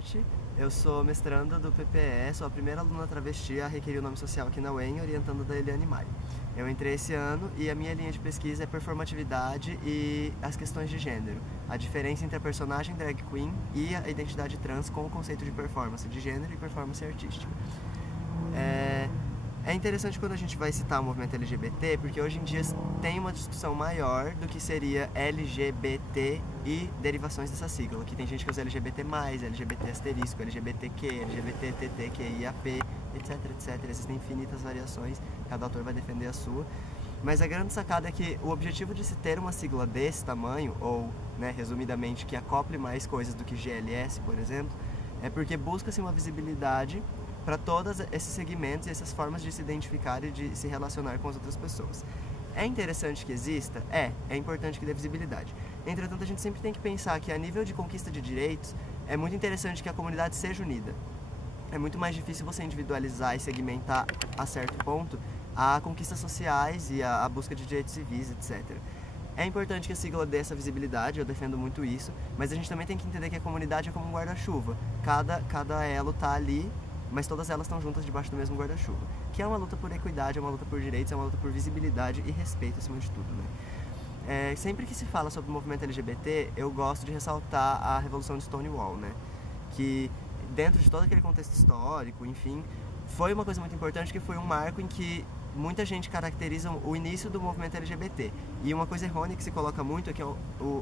Duarte, eu sou mestranda do PPE, sou a primeira aluna travesti a requerir o nome social aqui na UEM, orientando da Eliane Maia. Eu entrei esse ano e a minha linha de pesquisa é performatividade e as questões de gênero, a diferença entre a personagem drag queen e a identidade trans com o conceito de performance de gênero e performance artística. É interessante quando a gente vai citar o movimento LGBT, porque hoje em dia tem uma discussão maior do que seria LGBT e derivações dessa sigla, que tem gente que usa LGBT+, LGBT asterisco, LGBTQ, LGBTTQIAP, etc, etc. Existem infinitas variações, cada autor vai defender a sua. Mas a grande sacada é que o objetivo de se ter uma sigla desse tamanho, ou, resumidamente, que acople mais coisas do que GLS, por exemplo, é porque busca-se uma visibilidade para todos esses segmentos e essas formas de se identificar e de se relacionar com as outras pessoas. É interessante que exista? É importante que dê visibilidade. Entretanto, a gente sempre tem que pensar que a nível de conquista de direitos, é muito interessante que a comunidade seja unida. É muito mais difícil você individualizar e segmentar a certo ponto a conquistas sociais e a busca de direitos civis, etc. É importante que a sigla dê essa visibilidade, eu defendo muito isso, mas a gente também tem que entender que a comunidade é como um guarda-chuva. Cada elo está ali, mas todas elas estão juntas debaixo do mesmo guarda-chuva, que é uma luta por equidade, é uma luta por direitos, é uma luta por visibilidade e respeito acima de tudo, sempre que se fala sobre o movimento LGBT, eu gosto de ressaltar a Revolução de Stonewall, que dentro de todo aquele contexto histórico, enfim, foi uma coisa muito importante, que foi um marco em que muita gente caracteriza o início do movimento LGBT. E uma coisa errônea que se coloca muito é que é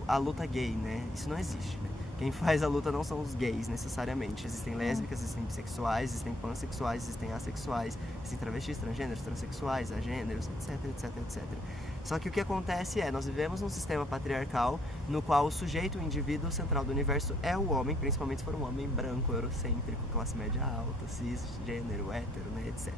a luta gay, Isso não existe, Quem faz a luta não são os gays, necessariamente. Existem lésbicas, existem bissexuais, existem pansexuais, existem assexuais, existem travestis, transgêneros, transexuais, agêneros, etc, etc, etc. Só que o que acontece nós vivemos num sistema patriarcal no qual o sujeito, o indivíduo central do universo é o homem, principalmente se for um homem branco, eurocêntrico, classe média alta, cisgênero, hétero, etc.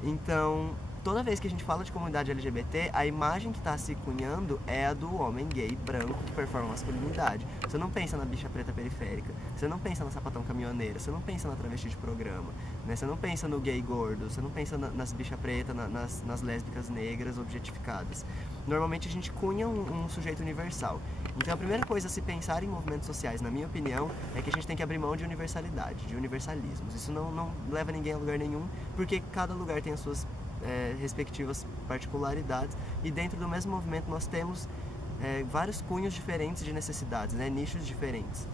Então, toda vez que a gente fala de comunidade LGBT, a imagem que está se cunhando é a do homem gay, branco, que performa masculinidade. Você não pensa na bicha preta periférica, você não pensa na sapatão caminhoneira, você não pensa na travesti de programa, Você não pensa no gay gordo, você não pensa nas bicha preta, nas lésbicas negras objetificadas. Normalmente a gente cunha um sujeito universal. Então a primeira coisa a se pensar em movimentos sociais, na minha opinião, é que a gente tem que abrir mão de universalidade, de universalismos. Isso não leva ninguém a lugar nenhum, porque cada lugar tem as suas respectivas particularidades, e dentro do mesmo movimento nós temos vários cunhos diferentes de necessidades, nichos diferentes.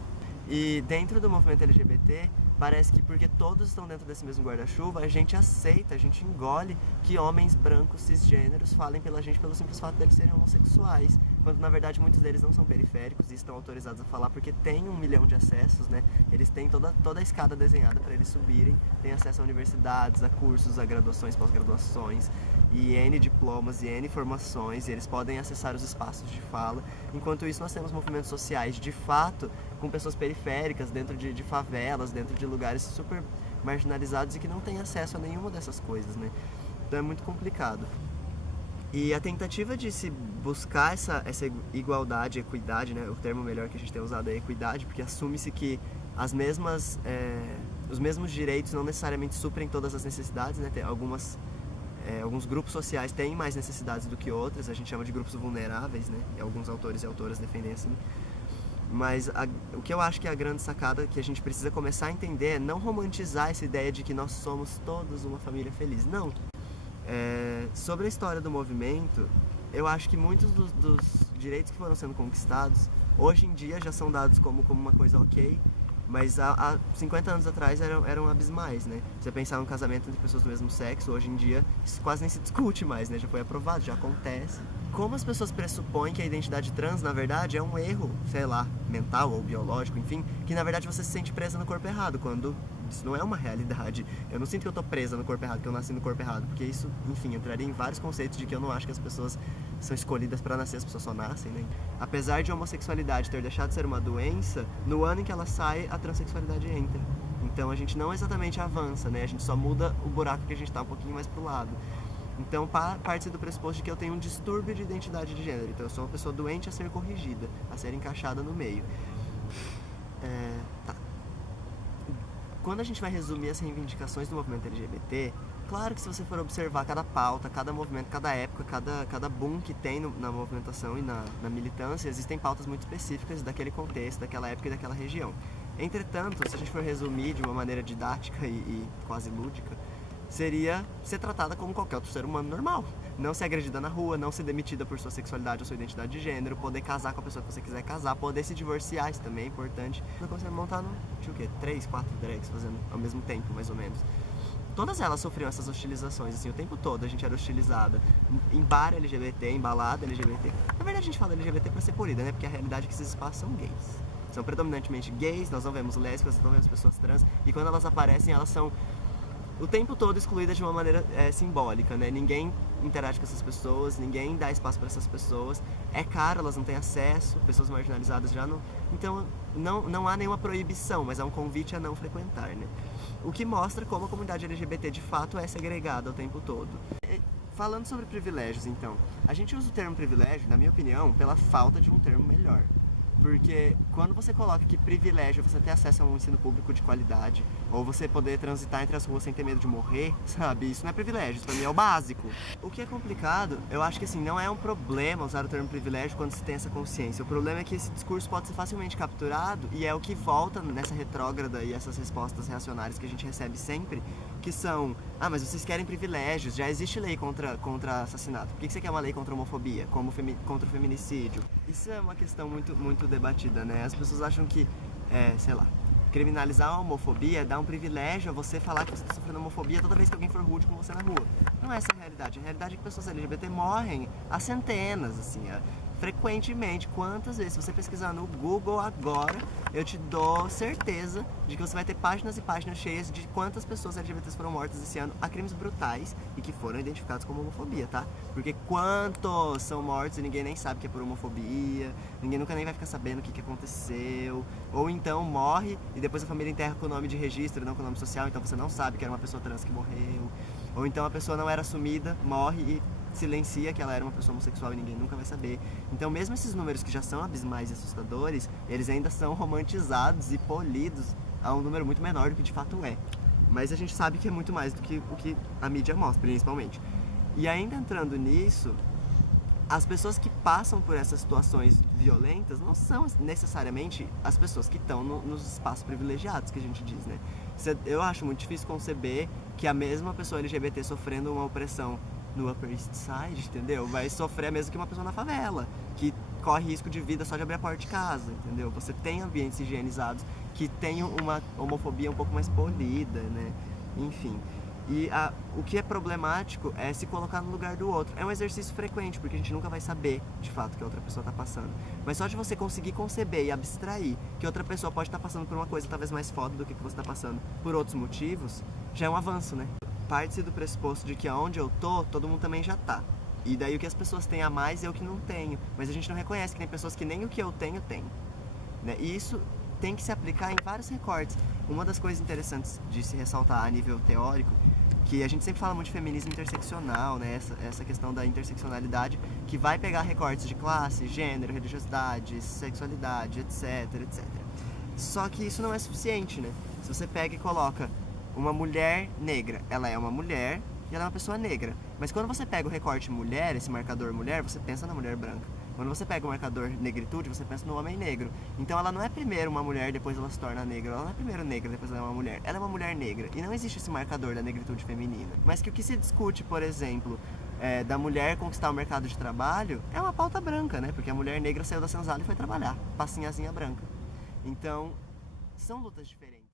E dentro do movimento LGBT, parece que porque todos estão dentro desse mesmo guarda-chuva, a gente aceita, a gente engole que homens brancos cisgêneros falem pela gente pelo simples fato deles serem homossexuais, quando na verdade muitos deles não são periféricos e estão autorizados a falar porque tem 1 milhão de acessos, Eles têm toda a escada desenhada para eles subirem, têm acesso a universidades, a cursos, a graduações, pós-graduações, e N diplomas e N formações, e eles podem acessar os espaços de fala. Enquanto isso, nós temos movimentos sociais, de fato, com pessoas periféricas, dentro de favelas, dentro de lugares super marginalizados e que não têm acesso a nenhuma dessas coisas, Então é muito complicado. E a tentativa de se buscar essa igualdade, equidade, O termo melhor que a gente tem usado é equidade, porque assume-se que os mesmos direitos não necessariamente suprem todas as necessidades, Tem alguns grupos sociais têm mais necessidades do que outras, a gente chama de grupos vulneráveis, E alguns autores e autoras defendem assim. Mas o que eu acho que é a grande sacada que a gente precisa começar a entender é não romantizar essa ideia de que nós somos todos uma família feliz. Não. Sobre a história do movimento, eu acho que muitos dos direitos que foram sendo conquistados, hoje em dia já são dados como uma coisa ok, mas há 50 anos atrás eram abismais, Você pensar num casamento entre pessoas do mesmo sexo, hoje em dia isso quase nem se discute mais, Já foi aprovado, já acontece. Como as pessoas pressupõem que a identidade trans, na verdade, é um erro, sei lá, mental ou biológico, enfim, que na verdade você se sente presa no corpo errado, quando isso não é uma realidade. Eu não sinto que eu tô presa no corpo errado, que eu nasci no corpo errado, porque isso, enfim, entraria em vários conceitos de que eu não acho que as pessoas são escolhidas para nascer, as pessoas só nascem, Apesar de a homossexualidade ter deixado de ser uma doença, no ano em que ela sai, a transexualidade entra. Então a gente não exatamente avança, A gente só muda o buraco que a gente tá um pouquinho mais pro lado. Então parte do pressuposto de que eu tenho um distúrbio de identidade de gênero. Então eu sou uma pessoa doente a ser corrigida, a ser encaixada no meio. Quando a gente vai resumir as reivindicações do movimento LGBT, claro que se você for observar cada pauta, cada movimento, cada época, cada boom que tem na movimentação e na militância, existem pautas muito específicas daquele contexto, daquela época e daquela região. Entretanto, se a gente for resumir de uma maneira didática e quase lúdica, seria ser tratada como qualquer outro ser humano normal. Não ser agredida na rua, não ser demitida por sua sexualidade ou sua identidade de gênero, poder casar com a pessoa que você quiser casar, poder se divorciar, isso também é importante. Eu comecei a montar no, tinha o quê? 3, 4 drags fazendo ao mesmo tempo, mais ou menos. Todas elas sofriam essas hostilizações, assim, o tempo todo a gente era hostilizada. Em bar LGBT, em balada LGBT. Na verdade a gente fala LGBT pra ser polida, né? Porque a realidade é que esses espaços são gays. São predominantemente gays, nós não vemos lésbicas, nós não vemos pessoas trans. E quando elas aparecem, elas são o tempo todo excluídas de uma maneira simbólica, né? Ninguém interage com essas pessoas, ninguém dá espaço para essas pessoas. É caro, elas não têm acesso, pessoas marginalizadas já não... Então não há nenhuma proibição, mas há um convite a não frequentar, né? O que mostra como a comunidade LGBT de fato é segregada o tempo todo. Falando sobre privilégios, então, a gente usa o termo privilégio, na minha opinião, pela falta de um termo melhor. Porque quando você coloca que privilégio é você ter acesso a um ensino público de qualidade, ou você poder transitar entre as ruas sem ter medo de morrer, sabe? Isso não é privilégio, isso pra mim é o básico. O que é complicado, eu acho que assim, não é um problema usar o termo privilégio quando se tem essa consciência. O problema é que esse discurso pode ser facilmente capturado e é o que volta nessa retrógrada e essas respostas reacionárias que a gente recebe sempre, que são, mas vocês querem privilégios, já existe lei contra assassinato, por que você quer uma lei contra a homofobia, contra o feminicídio? Isso é uma questão muito debatida, né? As pessoas acham que, sei lá, criminalizar a homofobia é dar um privilégio a você falar que você está sofrendo homofobia toda vez que alguém for rude com você na rua. Não é essa a realidade. A realidade é que pessoas LGBT morrem a centenas, assim, frequentemente. Quantas vezes? Se você pesquisar no Google agora, eu te dou certeza de que você vai ter páginas e páginas cheias de quantas pessoas LGBTs foram mortas esse ano a crimes brutais e que foram identificados como homofobia, tá? Porque quantos são mortos e ninguém nem sabe que é por homofobia, ninguém nunca nem vai ficar sabendo o que aconteceu, ou então morre e depois a família enterra com o nome de registro, não com o nome social, então você não sabe que era uma pessoa trans que morreu, ou então a pessoa não era assumida, morre e silencia que ela era uma pessoa homossexual e ninguém nunca vai saber. Então mesmo esses números que já são abismais e assustadores, eles ainda são romantizados e polidos a um número muito menor do que de fato é. Mas a gente sabe que é muito mais do que o que a mídia mostra, principalmente. E ainda entrando nisso, as pessoas que passam por essas situações violentas não são necessariamente as pessoas que estão nos espaços privilegiados, que a gente diz, né? Eu acho muito difícil conceber que a mesma pessoa LGBT sofrendo uma opressão no Upper East Side, entendeu? Vai sofrer mesmo que uma pessoa na favela, que corre risco de vida só de abrir a porta de casa, entendeu? Você tem ambientes higienizados que tem uma homofobia um pouco mais polida, né? Enfim. E o que é problemático é se colocar no lugar do outro. É um exercício frequente, porque a gente nunca vai saber, de fato, o que a outra pessoa está passando. Mas só de você conseguir conceber e abstrair que outra pessoa pode estar passando por uma coisa talvez mais foda do que você está passando por outros motivos, já é um avanço, né? Parte-se do pressuposto de que aonde eu tô, todo mundo também já tá. E daí o que as pessoas têm a mais é o que não tenho. Mas a gente não reconhece que tem pessoas que nem o que eu tenho, tem. Né? E isso tem que se aplicar em vários recortes. Uma das coisas interessantes de se ressaltar a nível teórico, que a gente sempre fala muito de feminismo interseccional, né? Essa questão da interseccionalidade, que vai pegar recortes de classe, gênero, religiosidade, sexualidade, etc, etc. Só que isso não é suficiente, né? Se você pega e coloca uma mulher negra, ela é uma mulher e ela é uma pessoa negra. Mas quando você pega o recorte mulher, esse marcador mulher, você pensa na mulher branca. Quando você pega o marcador negritude, você pensa no homem negro. Então ela não é primeiro uma mulher, depois ela se torna negra. Ela não é primeiro negra, depois ela é uma mulher. Ela é uma mulher negra. E não existe esse marcador da negritude feminina. Mas que o que se discute, por exemplo, da mulher conquistar o mercado de trabalho, é uma pauta branca, né? Porque a mulher negra saiu da senzala e foi trabalhar. Passinhazinha branca. Então, são lutas diferentes.